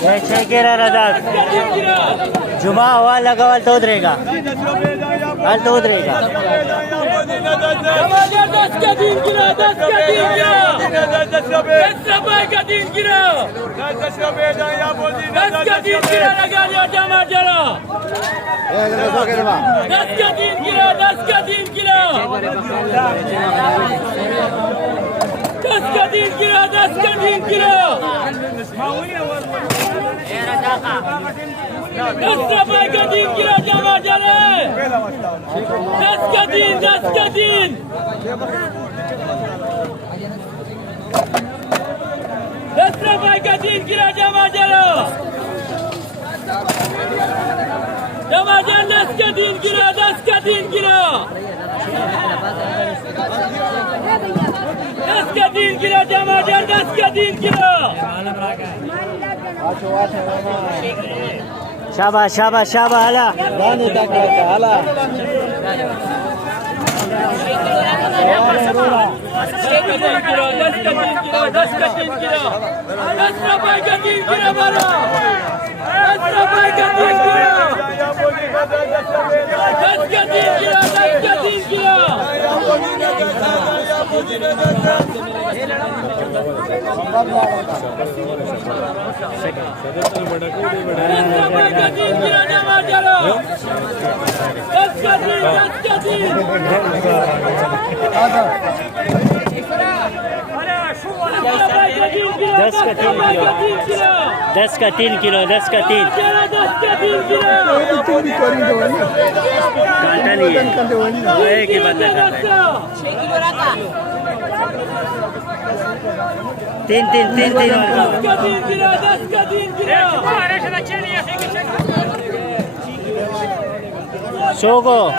छः गिरा रदास जुमा हुआ लगा वाल तो उधरेगा हाल तो उधरेगा 10 का 3 किलो 10 का 3 किलो 10 रुपए का 3 किलो 10 का 3 किलो लगा दिया जमा जरा 10 का 3 किलो 10 का 3 किलो 10 का 3 किलो 10 का 3 किलो 10 रुपए का 3 किलो जमा जरा 10 का 3 10 का 3 10 रुपए का 3 किलो जमा जरा जमा जर 10 का 3 किलो 10 का 3 किलो 10 का 3 किलो जमा जर 10 का 3 किलो शाबाश शाबाश शाबाश हाला हाला 10 का 3 किलो 10 रुपए का 3 किलो मारो 10 रुपए का 3 किलो 10 का 3 किलो 10 का 3 किलो 10 रुपए का 3 किलो जमा करो 10 का 3 10 का 3 10 का 3 किलो 10 का 3 किलो 10 का 3 कांटा नहीं है एक ही बंदा खाता है 3 किलो 10 का 3 किलो 100 को